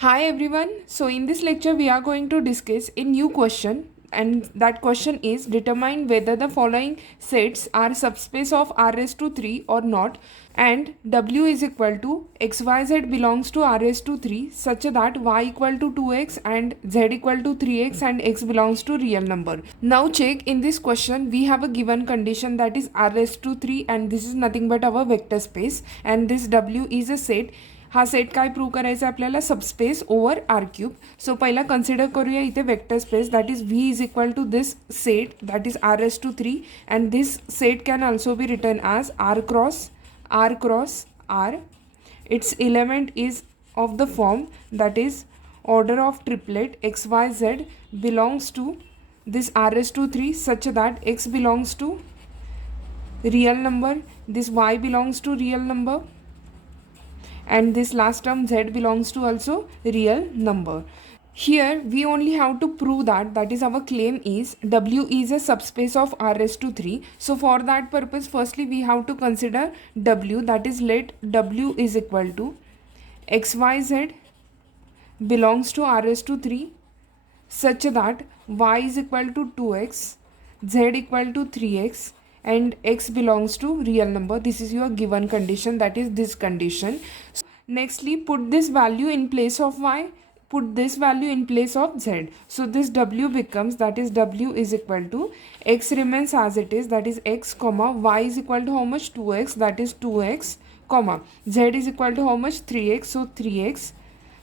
Hi everyone. So in this lecture we are going to discuss a new question, and that question is determine whether the following sets are subspace of R raised to 3 or not, and W is equal to XYZ belongs to R raised to 3 such that Y equal to 2x and Z equal to 3x and X belongs to real number. Now check, in this question we have a given condition that is R raised to 3 and this is nothing but our vector space, and this W is a set. हा set काय prove करायचा आहे आपल्याला, subspace over R cube. So पहिला consider करूया इथे vector space, that is V is equal to this set that is R S to 3 and this set can also be written as R cross R. It's element is of the form that is order of triplet XYZ belongs to this RS23 such that X belongs to real number, this Y belongs to real number, and this last term Z belongs to also real number. Here we only have to prove that is our claim is W is a subspace of R raised to 3. So for that purpose firstly we have to consider W, that is let W is equal to XYZ belongs to R raised to 3 such that Y is equal to 2x, Z equal to 3x and X belongs to real number. This is your given condition, that is this condition. So nextly put this value in place of Y, put this value in place of Z. So this W becomes, that is W is equal to X remains as it is, that is X comma Y is equal to how much, 2x, that is 2x comma Z is equal to how much, 3x, so 3x.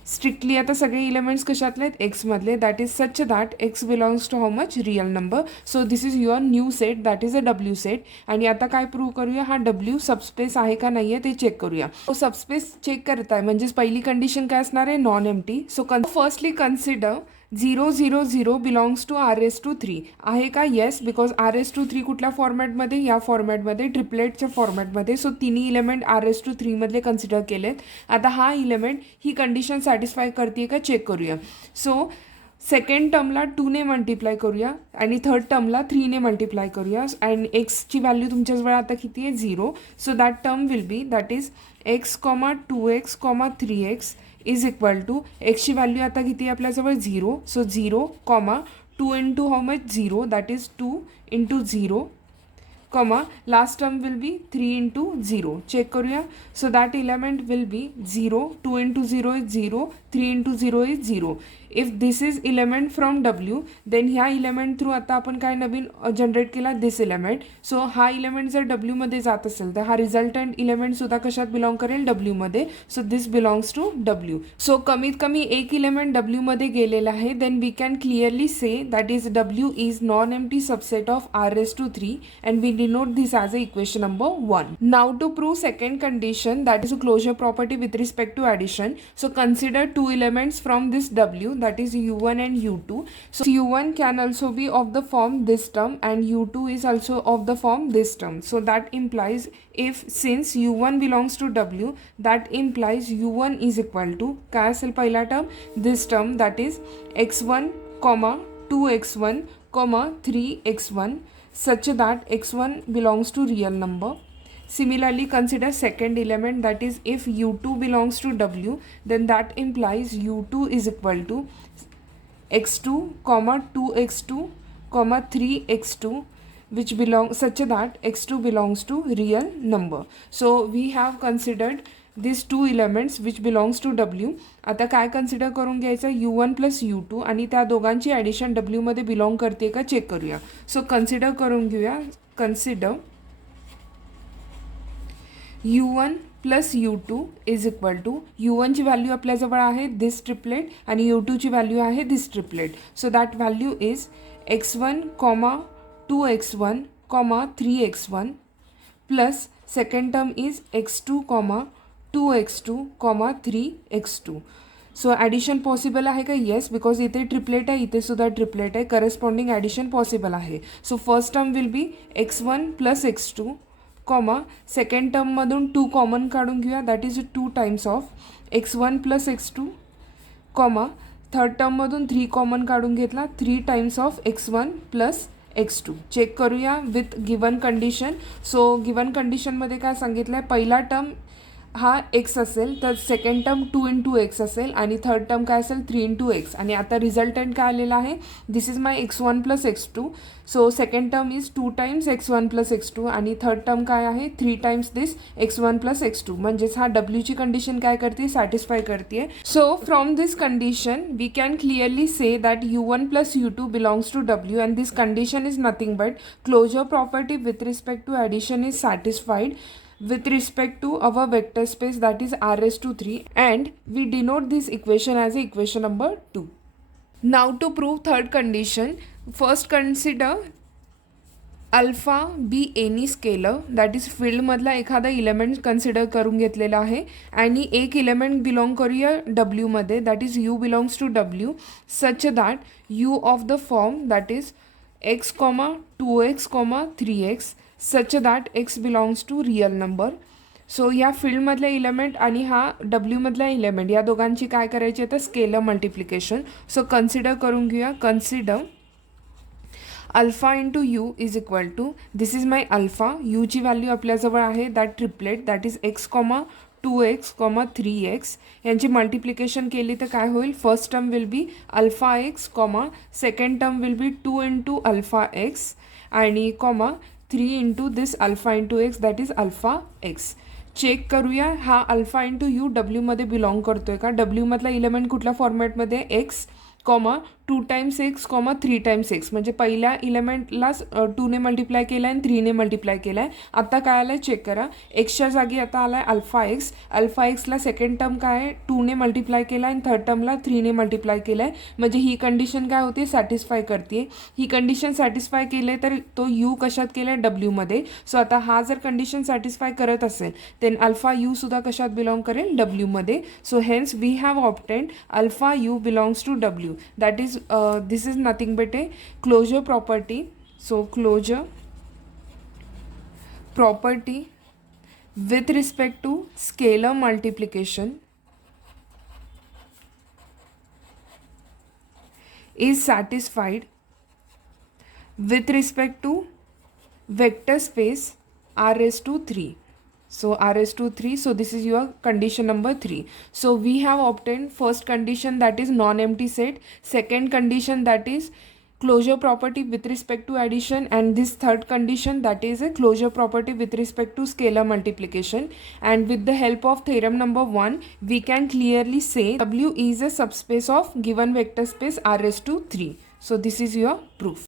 Strictly आता सगळे elements कशातले आहेत, एक्समधले, that is such that x belongs to how much, real number. So this is your new set, that is a W set. आणि आता काय prove करूया, हा डब्ल्यू सबस्पेस आहे का नाही आहे ते चेक करूया. सो सबस्पेस चेक करताय म्हणजेच पहिली कंडिशन काय असणार आहे, non empty. So firstly consider 0 0 0 belongs to R S to 3 आहे का, yes, because R S to 3 कुठल्या फॉर्मॅटमध्ये, या फॉर्मॅटमध्ये ट्रिपलेटच्या फॉर्मॅटमध्ये. सो तिन्ही इलेमेंट आर एस टू 3मधले कन्सिडर केलेत. आता हा इलेमेंट ही कंडिशन सॅटिस्फाय करते का चेक करूया. सो सेकंड टर्मला 2ने मल्टिप्लाय करूया आणि थर्ड टर्मला 3ने मल्टिप्लाय करूया. अँड एक्सची व्हॅल्यू तुमच्याजवळ आता किती आहे, 0. So that term will be, that is x comma 2x comma 3x is equal to एक्सची व्हॅल्यू आता किती आहे आपल्याजवळ, 0. So 0 comma 2 into how much, 0, that is 2 into 0 comma last term will be 3 into 0. Check करूया. So that element will be 0, 2 into 0 is 0, 3 into 0 is 0. If this is element from W, then ह्या element through आता आपण काय नवीन generate केला, this element. So हा element जर W मध्ये जात असेल तर हा रिझल्टंट element सुद्धा कशात बिलॉंग करेल, W मध्ये. So this belongs to W. So कमीत कमी एक element W मध्ये गेलेला आहे. Then we can clearly say that is W is non-empty subset of R raised to 3 and we denote this as a equation number 1. Now to prove second condition, that is a closure property with respect to addition. So consider two elements from this W, that is U1 and U2. So U1 can also be of the form this term and U2 is also of the form this term. So that implies, if since U1 belongs to W, that implies U1 is equal to काय असेल पहिला term, this term, that is x1 2x1 3x1 such that x1 belongs to real number. Similarly consider second element, that is if U2 belongs to W, then that implies U2 is equal to x2 2x2 3x2 which belongs such that x2 belongs to real number. So we have considered these two elements which belongs to W. आता काय consider करून घ्यायचं, U1 plus U2 आणि त्या दोघांची addition Wमध्ये belong करते का check करूया. सो कन्सिडर करून घेऊया. Consider U1 plus U2 is equal to, U1ची व्हॅल्यू आपल्याजवळ आहे दिस ट्रिपलेट आणि U2ची व्हॅल्यू आहे this triplet. So that value is x1 2x1 3x1 plus second term is x2 2x2 3x2. So addition possible आहे का, येस, बिकॉज इथे triplet आहे, इथे सुद्धा ट्रिपलेट आहे, करस्पॉन्डिंग ॲडिशन पॉसिबल आहे. So first term will be x1 plus x2 second टर्ममधून 2 common काढून घेऊया, that is 2 times of x1 plus x2 third टर्ममधून 3 कॉमन काढून घेतला, 3 times of x1 plus x2. Check करूया with given condition. So given कंडिशनमध्ये काय सांगितलं आहे, पहिला टर्म हा एक्स असेल तर सेकंड टर्म 2 इंटू एक्स असेल आणि थर्ड टर्म काय असेल 3 इंटू एक्स. आणि आता रिझल्टंट काय आलेला आहे, this is my x1 plus x2. So second term is 2 times x1 plus x2 आणि थर्ड टर्म काय आहे 3 टाइम्स दिस x1 प्लस x2. म्हणजेच हा डब्ल्यूची कंडिशन काय करते, सॅटिस्फाय करते. So from this condition we can clearly say that u1 plus u2 belongs to w and this condition is nothing but closure property with respect to addition is satisfied with respect to our vector space, that is r raised to 3, and we denote this equation as equation number 2. Now to prove third condition, first consider alpha be any scalar, that is फील्डमधला एखादा element consider करून घेतलेला आहे आणि एक element belong करूया डब्ल्यूमध्ये, that is U belongs to W such that U of the form that is x, 2x, 3x such that x belongs to real number. So ह्या फील्डमधल्या इलेमेंट आणि हा डब्ल्यूमधला इलेमेंट या दोघांची काय करायची आहे तर स्केलर मल्टिप्लिकेशन. सो कन्सिडर करून घेऊया. Consider alpha into U is equal to, this is my alpha, यूची व्हॅल्यू आपल्याजवळ आहे that triplet that is x, 2x, 3x यांची मल्टिप्लिकेशन केली तर काय होईल, first term will be alpha x, second term will be 2 into alpha x आणि 3 into this alpha into x that is alpha x. Check करूया हा alpha into U डब्ल्यूमध्ये belong करतो आहे का. डब्ल्यूमधला इलेमेंट कुठल्या फॉर्मॅटमध्ये, x, 2 times x, 3 times x, म्हणजे पहिल्या इलेमेंटलाच 2ने मल्टिप्लाय केलं आहे आणि 3ने मल्टिप्लाय केलं आहे. आता काय आलं आहे चेक करा, एक्सच्या जागी आता आला आहे अल्फा एक्स. अल्फा एक्सला सेकंड टर्म काय आहे 2ने मल्टिप्लाय केला आहे आणि थर्ड टर्मला 3ने मल्टिप्लाय केलं आहे. म्हणजे ही कंडिशन काय होते, सॅटिस्फाय करते. ही कंडिशन सॅटिस्फाय केले तर तो यू कशात केला आहे, डब्ल्यूमध्ये. सो आता हा जर कंडिशन सॅटिस्फाय करत असेल देन अल्फा यू सुद्धा कशात बिलॉंग करेल, डब्ल्यूमध्ये. So hence we have obtained alpha U belongs to W. That is this is nothing but a closure property. So closure property with respect to scalar multiplication is satisfied with respect to vector space r raised to 3. So r raised to 3, so this is your condition number 3. So we have obtained first condition that is non-empty set, second condition that is closure property with respect to addition, and this third condition that is a closure property with respect to scalar multiplication. And with the help of theorem number 1 we can clearly say W is a subspace of given vector space r raised to 3. So this is your proof.